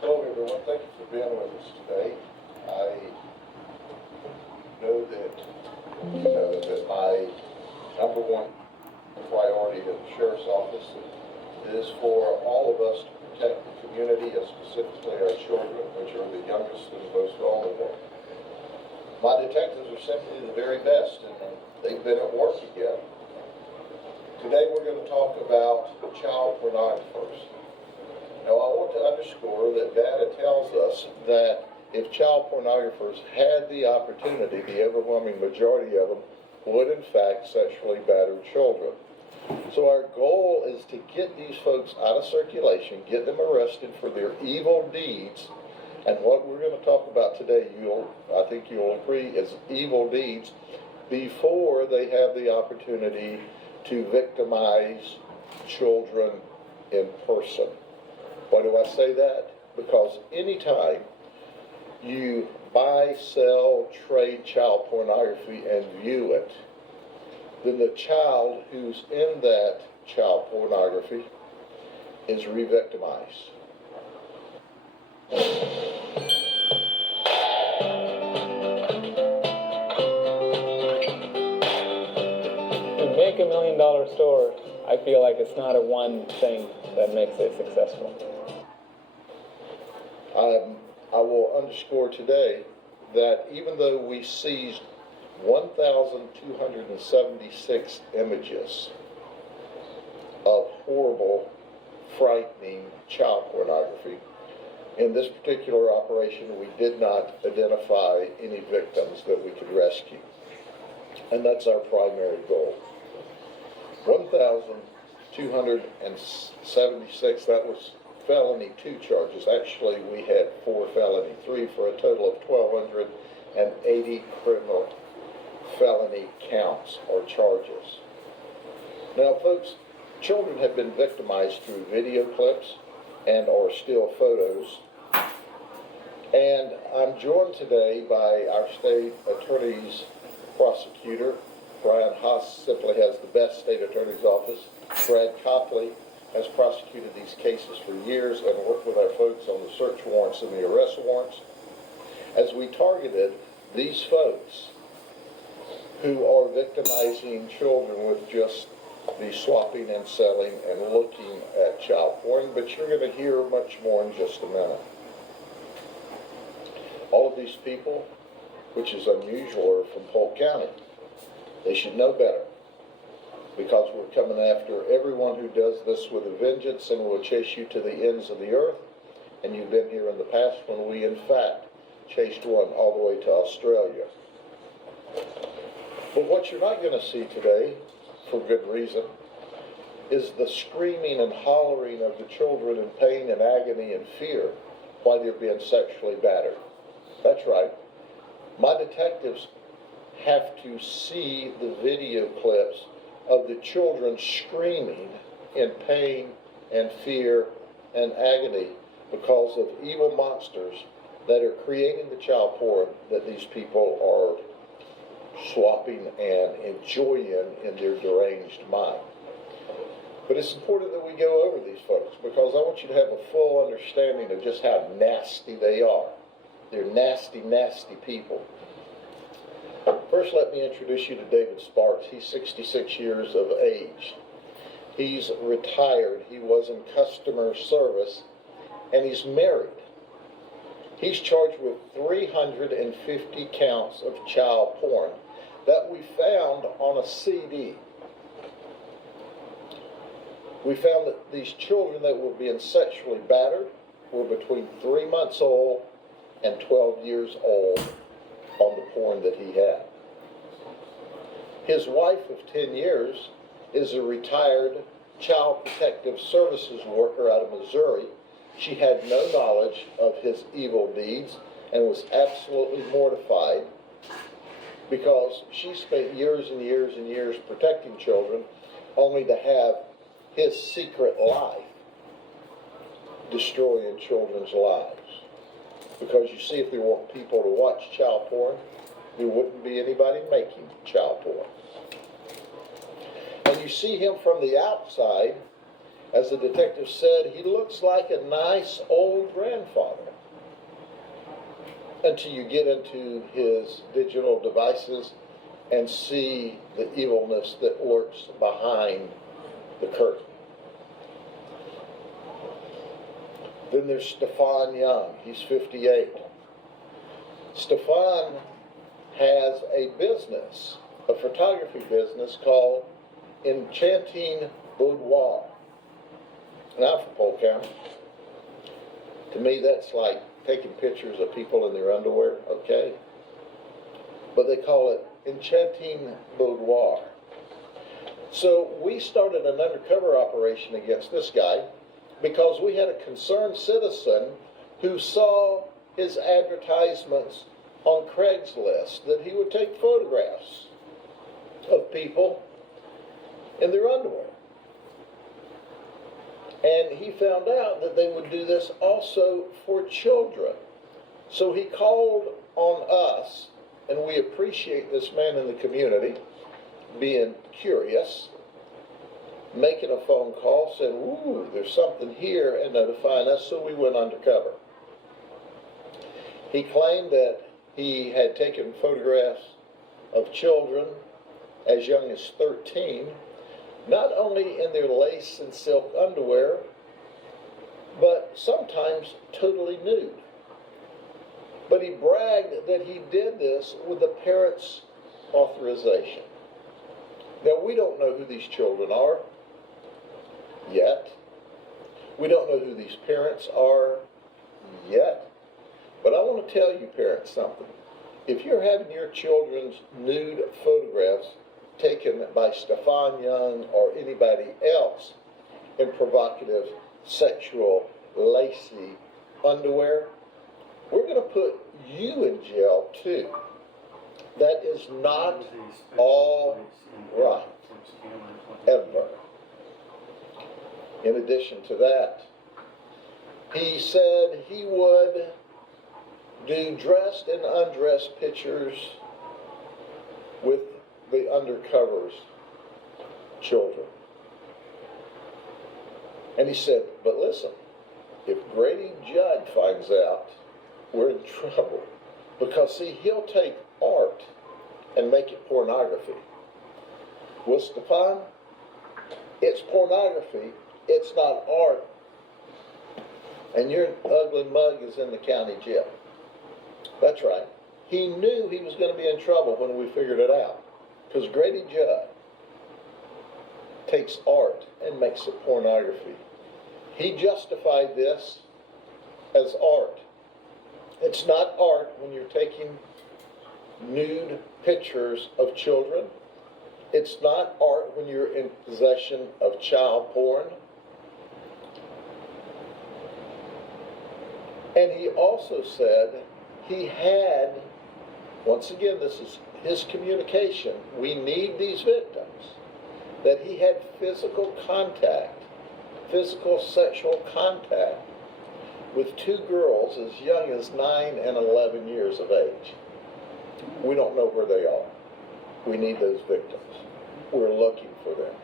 Hello, everyone. Thank you for being with us today. I know that you know that my number one priority at the Sheriff's Office is for all of us to protect the community, and specifically our children, which are the youngest and most vulnerable. My detectives are simply the very best, and they've been at work again. Today we're going to talk about child pornographers. Now, I want to underscore that data tells us that if child pornographers had the opportunity, the overwhelming majority of them would, in fact, sexually batter children. So our goal is to get these folks out of circulation, get them arrested for their evil deeds, and what we're going to talk about today, I think you'll agree, is evil deeds before they have the opportunity to victimize children in person. Why do I say that? Because anytime you buy, sell, trade child pornography and view it, then the child who's in that child pornography is re-victimized. To make $1 million store, I feel like it's not a one thing that makes it successful. I will underscore today that even though we seized 1,276 images of horrible, frightening child pornography, in this particular operation we did not identify any victims that we could rescue. And that's our primary goal. 1,276, that was felony 2 charges. Actually, we had 4 felony 3 for a total of 1,280 criminal felony counts or charges. Now, folks, children have been victimized through video clips and or still photos. And I'm joined today by our state attorney's prosecutor. Brian Haas simply has the best state attorney's office. Brad Copley has prosecuted these cases for years and worked with our folks on the search warrants and the arrest warrants. As we targeted these folks who are victimizing children with just the swapping and selling and looking at child porn, but you're going to hear much more in just a minute. All of these people, which is unusual, are from Polk County. They should know better, because we're coming after everyone who does this with a vengeance and will chase you to the ends of the earth. And you've been here in the past when we, in fact, chased one all the way to Australia. But what you're not going to see today, for good reason, is the screaming and hollering of the children in pain and agony and fear while they're being sexually battered. That's right. My detectives have to see the video clips of the children screaming in pain and fear and agony because of evil monsters that are creating the child porn that these people are swapping and enjoying in their deranged mind. But it's important that we go over these folks, because I want you to have a full understanding of just how nasty they are. They're nasty, nasty people. First, let me introduce you to David Sparks. He's 66 years of age. He's retired. He was in customer service, and he's married. He's charged with 350 counts of child porn that we found on a CD. We found that these children that were being sexually battered were between 3 months old and 12 years old on the porn that he had. His wife of 10 years is a retired child protective services worker out of Missouri. She had no knowledge of his evil deeds and was absolutely mortified, because she spent years and years and years protecting children only to have his secret life destroying children's lives. Because you see, if there weren't people to watch child porn, there wouldn't be anybody making child porn. And you see him from the outside, As the detective said, he looks like a nice old grandfather. Until you get into his digital devices and see the evilness that lurks behind the curtain. Then there's Stefan Young. He's 58. Stefan has a business, a photography business called Enchanting Boudoir. Now for Polk County. To me, that's like taking pictures of people in their underwear, okay? But they call it Enchanting Boudoir. So we started an undercover operation against this guy because we had a concerned citizen who saw his advertisements on Craigslist that he would take photographs of people in their underwear. And he found out that they would do this also for children. So he called on us, and we appreciate this man in the community being curious, making a phone call, saying, ooh, there's something here, and notifying us, so we went undercover. He claimed that he had taken photographs of children as young as 13, not only in their lace and silk underwear, but sometimes totally nude. But he bragged that he did this with the parents' authorization. Now, we don't know who these children are yet. We don't know who these parents are yet. But I want to tell you parents something. If you're having your children's nude photographs taken by Stefan Young or anybody else in provocative, sexual, lacy underwear, we're going to put you in jail too. That is not all right, ever. In addition to that, he said he would do dressed and undressed pictures with the undercovers children. And he said, but listen, if Grady Judd finds out, we're in trouble. Because, see, he'll take art and make it pornography. Well, Stefan, it's pornography. It's not art. And your ugly mug is in the county jail. That's right. He knew he was going to be in trouble when we figured it out. Because Grady Judd takes art and makes it pornography. He justified this as art. It's not art when you're taking nude pictures of children. It's not art when you're in possession of child porn. And he also said he had, once again, this is his communication, we need these victims, that he had physical contact, physical sexual contact with two girls as young as 9 and 11 years of age. We don't know where they are. We need those victims. We're looking for them.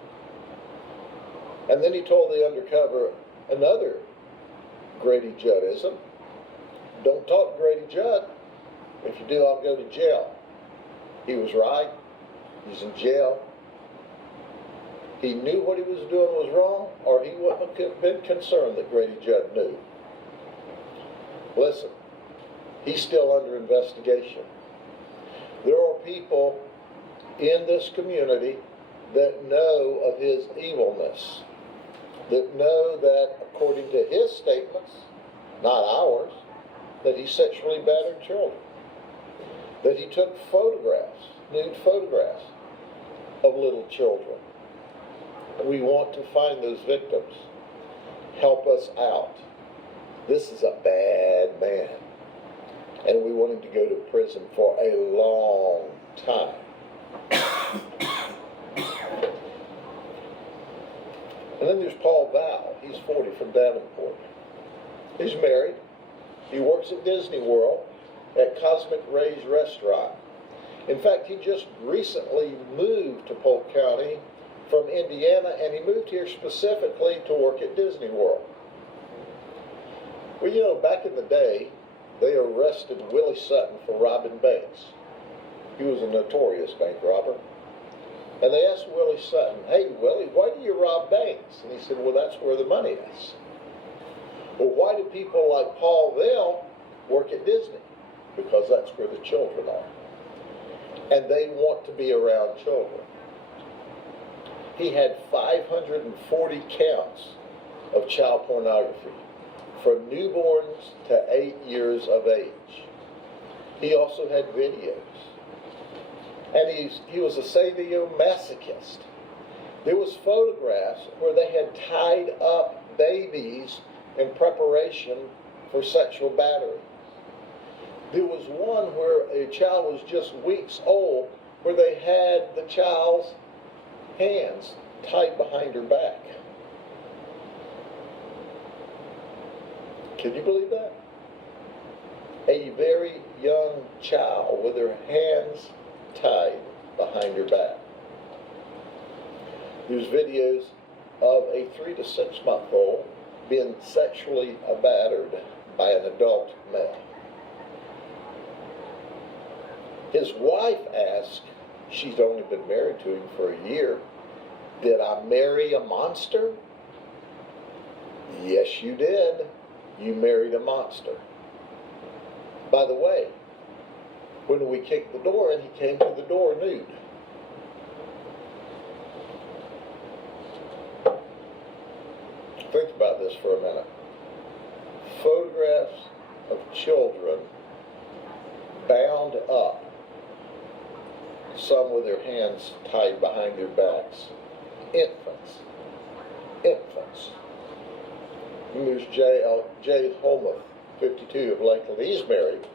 And then he told the undercover another Grady Juddism. Don't talk to Grady Judd. If you do, I'll go to jail. He was right. He's in jail. He knew what he was doing was wrong, or he wouldn't have been concerned that Grady Judd knew. Listen, he's still under investigation. There are people in this community that know of his evilness, that know that, according to his statements, not ours, that he sexually battered children, that he took photographs, nude photographs of little children. We want to find those victims. Help us out. This is a bad man, and we want him to go to prison for a long time. And then there's Paul Val. He's 40, from Davenport. He's married. He works at Disney World at Cosmic Ray's Restaurant. In fact, he just recently moved to Polk County from Indiana, and he moved here specifically to work at Disney World. Well, you know, back in the day, they arrested Willie Sutton for robbing banks. He was a notorious bank robber. And they asked Willie Sutton, "Hey, Willie, why do you rob banks?" And he said, "Well, that's where the money is." "Well, why do people like Paul Vail work at Disney?" "Because that's where the children are. And they want to be around children." He had 540 counts of child pornography from newborns to 8 years of age. He also had videos. And he was a sadomasochist. There was photographs where they had tied up babies in preparation for sexual battery. There was one where a child was just weeks old, where they had the child's hands tied behind her back. Can you believe that? A very young child with her hands tied behind her back. There's videos of a 3 to 6 month old being sexually battered by an adult male. His wife asked, she's only been married to him for a year, "Did I marry a monster?" "Yes, you did. You married a monster." By the way, when we kicked the door in, he came to the door nude. Think about this for a minute. Photographs of children bound up, some with their hands tied behind their backs. Infants. And there's Jay Holmuth, 52, of Lakeland. He's married.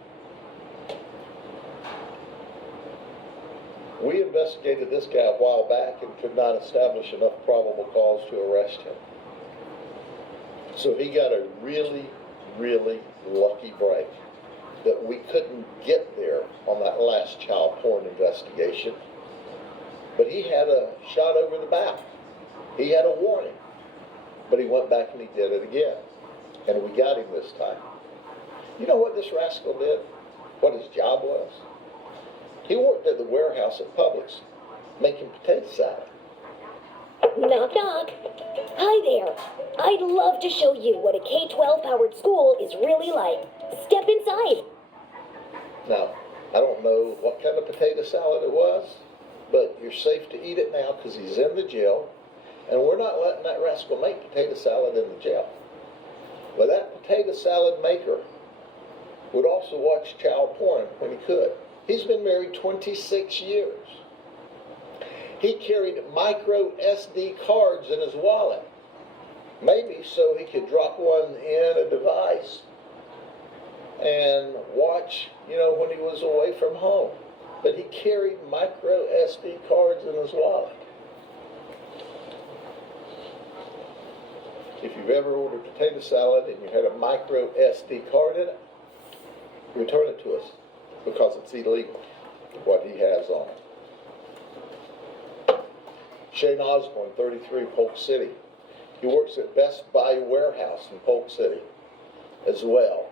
We investigated this guy a while back and could not establish enough probable cause to arrest him. So he got a really, really lucky break that we couldn't get there on that last child porn investigation. But he had a shot over the bow. He had a warning. But he went back and he did it again. And we got him this time. You know what this rascal did? What his job was? He worked at the warehouse at Publix, making potato salad. Knock, knock. Hi there. I'd love to show you what a K-12 powered school is really like. Step inside. Now, I don't know what kind of potato salad it was, but you're safe to eat it now because he's in the jail, and we're not letting that rascal make potato salad in the jail. But that potato salad maker would also watch child porn when he could. He's been married 26 years. He carried micro SD cards in his wallet, maybe so he could drop one in a device and watch, when he was away from home. But he carried micro SD cards in his wallet. If you've ever ordered potato salad and you had a micro SD card in it, return it to us because it's illegal, what he has on it. Shane Osborne, 33, Polk City. He works at Best Buy Warehouse in Polk City as well.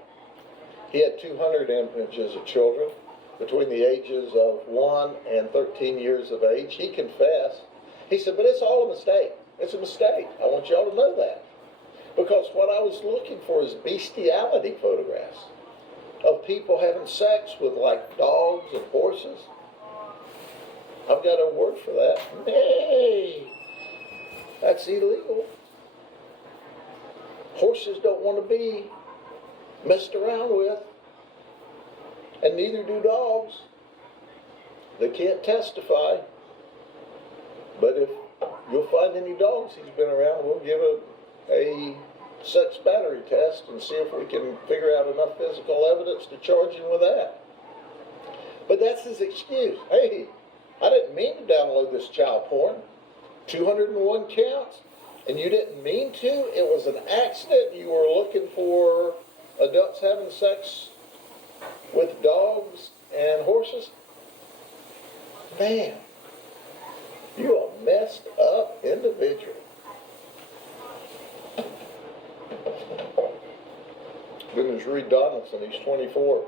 He had 200 images of children between the ages of 1 and 13 years of age. He confessed. He said, "But it's all a mistake. It's a mistake. I want y'all to know that." Because what I was looking for is bestiality photographs of people having sex with like dogs and horses. I've got a word for that. Hey, that's illegal. Horses don't want to be messed around with, and neither do dogs. They can't testify, but if you'll find any dogs he's been around, we'll give a sex battery test and see if we can figure out enough physical evidence to charge him with that. But that's his excuse. Hey, I didn't mean to download this child porn. 201 counts, and you didn't mean to? It was an accident? You were looking for adults having sex with dogs and horses? Man, You a messed up individual. Then there's Reed Donaldson, he's 24.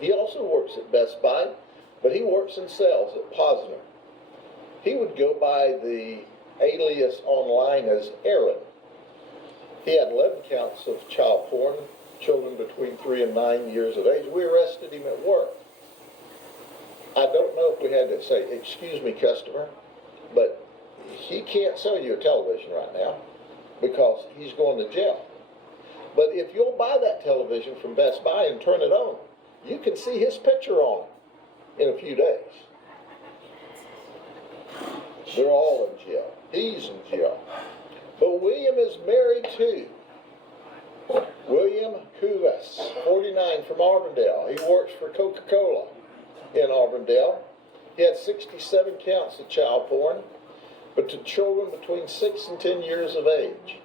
He also works at Best Buy, but he works in sales at Posner. He would go by the alias online as Aaron. He had 11 counts of child porn, children between 3 and 9 years of age. We arrested him at work. I don't know if we had to say, excuse me, customer, but he can't sell you a television right now because he's going to jail. But if you'll buy that television from Best Buy and turn it on, you can see his picture on it in a few days. They're all in jail. He's in jail. But William is married too. William Cuvas, 49, from Auburndale. He works for Coca-Cola in Auburndale. He had 67 counts of child porn, but to children between 6 and 10 years of age.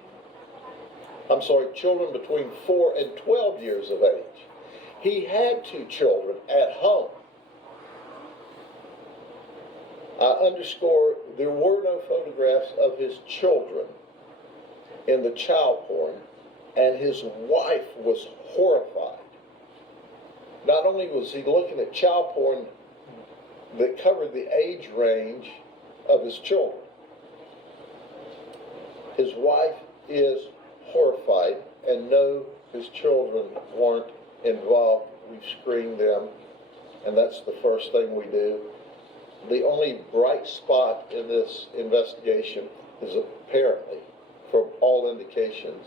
I'm sorry, children between 4 and 12 years of age. He had 2 children at home. I underscore, there were no photographs of his children in the child porn, and his wife was horrified. Not only was he looking at child porn that covered the age range of his children, his wife is horrified, and no, his children weren't involved. We've screened them, and that's the first thing we do. The only bright spot in this investigation is apparently, from all indications,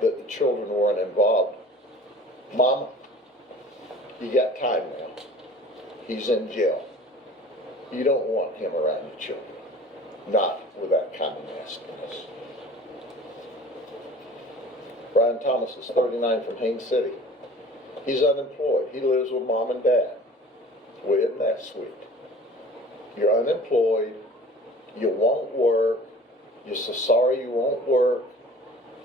that the children weren't involved. Mama, you got time now. He's in jail. You don't want him around your children. Not with that kind of nastiness. Brian Thomas is 39, from Haines City. He's unemployed. He lives with mom and dad. Well, isn't that sweet? You're unemployed. You won't work. You're so sorry you won't work.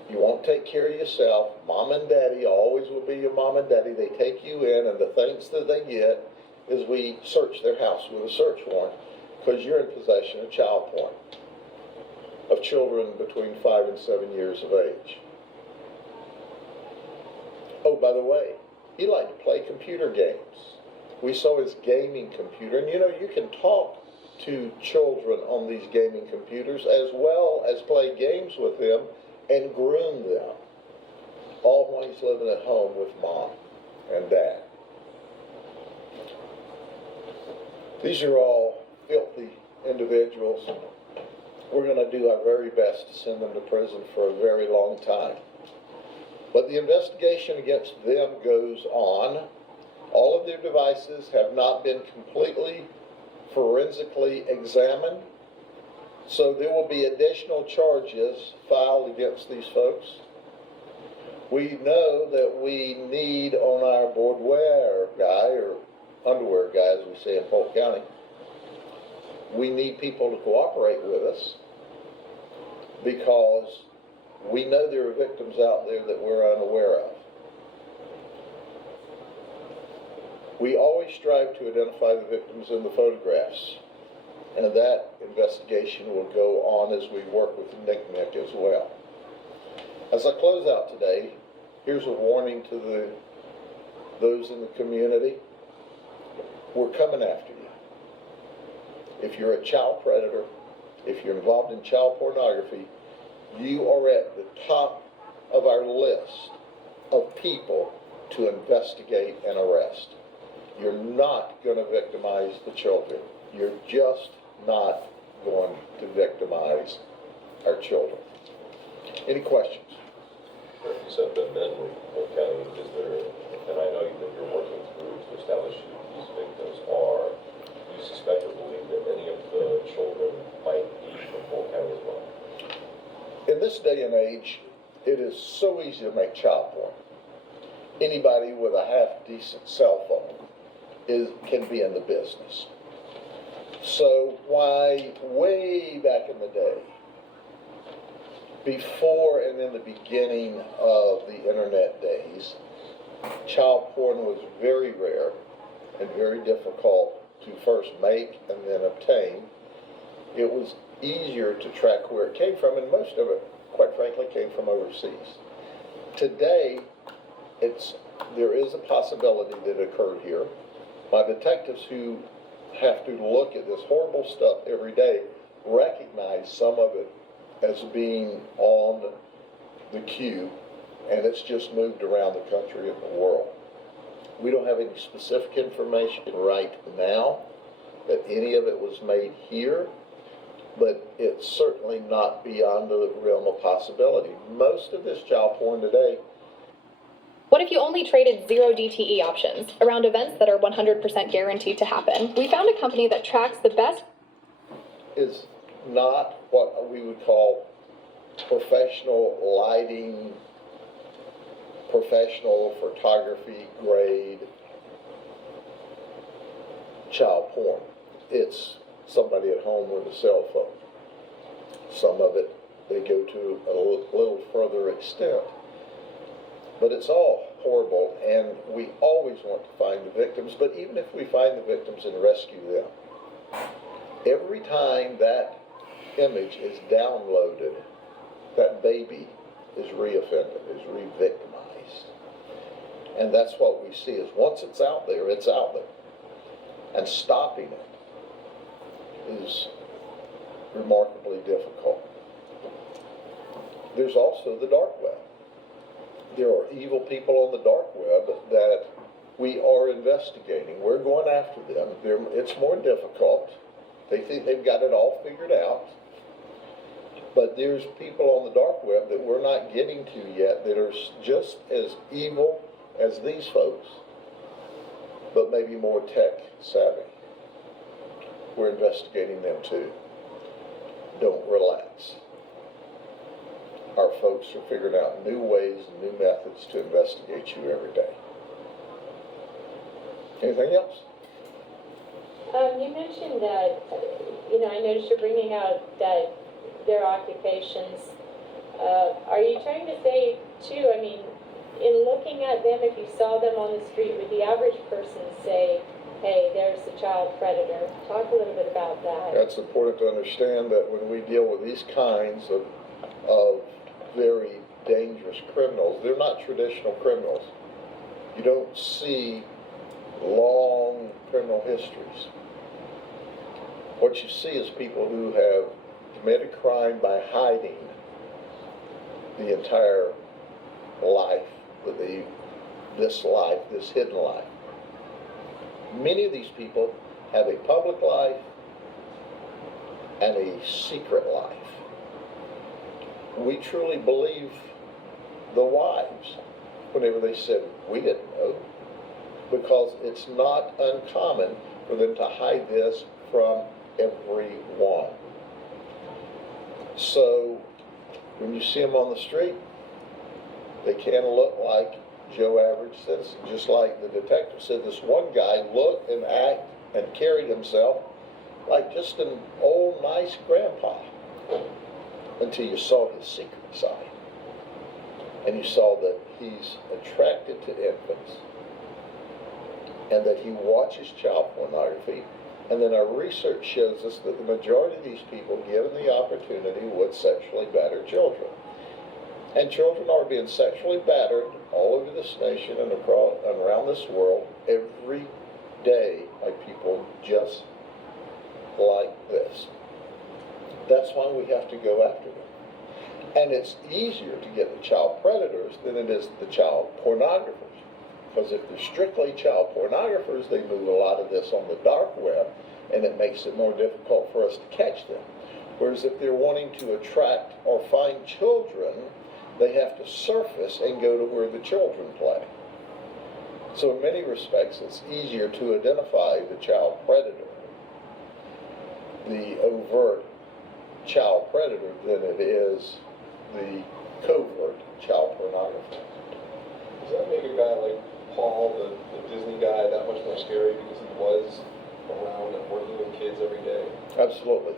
You won't take care of yourself. Mom and daddy always will be your mom and daddy. They take you in, and the things that they get is we search their house with a search warrant because you're in possession of child porn of children between 5 and 7 years of age. Oh, by the way, he liked to play computer games. We saw his gaming computer, and you know, you can talk to children on these gaming computers as well as play games with them and groom them, all while he's living at home with mom and dad. These are all filthy individuals. We're going to do our very best to send them to prison for a very long time. But the investigation against them goes on. All of their devices have not been completely forensically examined, so there will be additional charges filed against these folks. We know that we need on our boardwear guy, or underwear guy as we say in Polk County, we need people to cooperate with us because we know there are victims out there that we're unaware of. We always strive to identify the victims in the photographs, and that investigation will go on as we work with NCMEC as well. As I close out today, here's a warning to those in the community. We're coming after you. If you're a child predator, if you're involved in child pornography, you are at the top of our list of people to investigate and arrest. You're not going to victimize the children. You're just not going to victimize our children. Any questions? You said that men were counting. Is there, and I know that you're working through to establish who these victims are, do you suspect or believe that any of the children might be from Polk County as well? In this day and age, it is so easy to make child porn. Anybody with a half-decent cell phone can be in the business. So why way back in the day, before and in the beginning of the internet days, child porn was very rare and very difficult to first make and then obtain. it was easier to track where it came from, and most of it, quite frankly, came from overseas. Today, there is a possibility that it occurred here. My detectives who have to look at this horrible stuff every day recognize some of it as being on the queue, and it's just moved around the country and the world. We don't have any specific information right now that any of it was made here, but it's certainly not beyond the realm of possibility. Most of this child porn today. What if you only traded 0 DTE options around events that are 100% guaranteed to happen? We found a company that tracks the best. Is not what we would call professional lighting, professional photography grade child porn. It's somebody at home with a cell phone. Some of it, they go to a little further extent. But it's all horrible, and we always want to find the victims, but even if we find the victims and rescue them, every time that image is downloaded, that baby is reoffended, is re-victimized. And that's what we see is once it's out there, it's out there. And stopping it is remarkably difficult. There's also the dark web. There are evil people on the dark web that we are investigating. We're going after them. It's more difficult. They think they've got it all figured out. But there's people on the dark web that we're not getting to yet that are just as evil as these folks, but maybe more tech savvy. We're investigating them too. Don't relax. Our folks are figuring out new ways and new methods to investigate you every day. Anything else? You mentioned that, I noticed you're bringing out that their occupations. Are you trying to say, too, in looking at them, if you saw them on the street, would the average person say, hey, there's a child predator? Talk a little bit about that. That's important to understand that when we deal with these kinds of very dangerous criminals, they're not traditional criminals. You don't see long criminal histories. What you see is people who have committed crime by hiding the entire life, this hidden life. Many of these people have a public life and a secret life. We truly believe the wives whenever they said, we didn't know, because it's not uncommon for them to hide this from everyone. So when you see them on the street, they can look like Joe average citizen, just like the detective said. This one guy looked and acted and carried himself like just an old nice grandpa, until you saw his secret side. And you saw that he's attracted to infants, and that he watches child pornography. And then our research shows us that the majority of these people, given the opportunity, would sexually batter children. And children are being sexually battered all over this nation and around this world every day by people just like this. That's why we have to go after them. And it's easier to get the child predators than it is the child pornographers. Because if they're strictly child pornographers, they move a lot of this on the dark web, and it makes it more difficult for us to catch them. Whereas if they're wanting to attract or find children, they have to surface and go to where the children play. So in many respects, it's easier to identify the child predator, the overt child predator, than it is the covert child pornographer. Does that make a guy like Paul, the Disney guy, that much more scary because he was around and working with kids every day? Absolutely.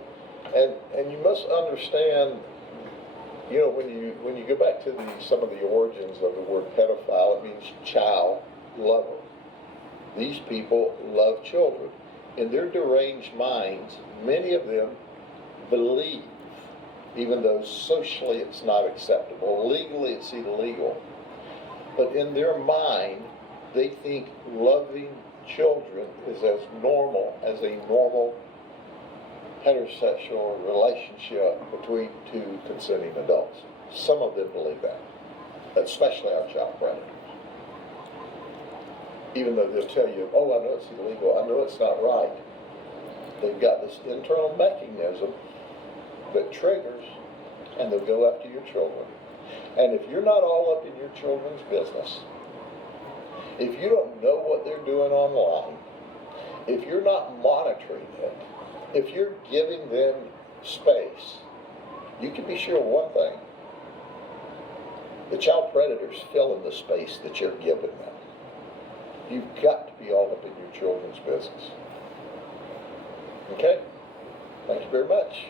And you must understand, when you go back to some of the origins of the word pedophile, it means child lover. These people love children. In their deranged minds, many of them believe, even though socially it's not acceptable, legally it's illegal, but in their mind, they think loving children is as normal as a normal heterosexual relationship between two consenting adults. Some of them believe that, especially our child predators. Even though they'll tell you, oh, I know it's illegal, I know it's not right. They've got this internal mechanism that triggers, and they'll go after your children. And if you're not all up in your children's business, if you don't know what they're doing online, if you're not monitoring it, if you're giving them space, you can be sure of one thing. The child predators fill in the space that you're giving them. You've got to be all up in your children's business. Okay? Thank you very much.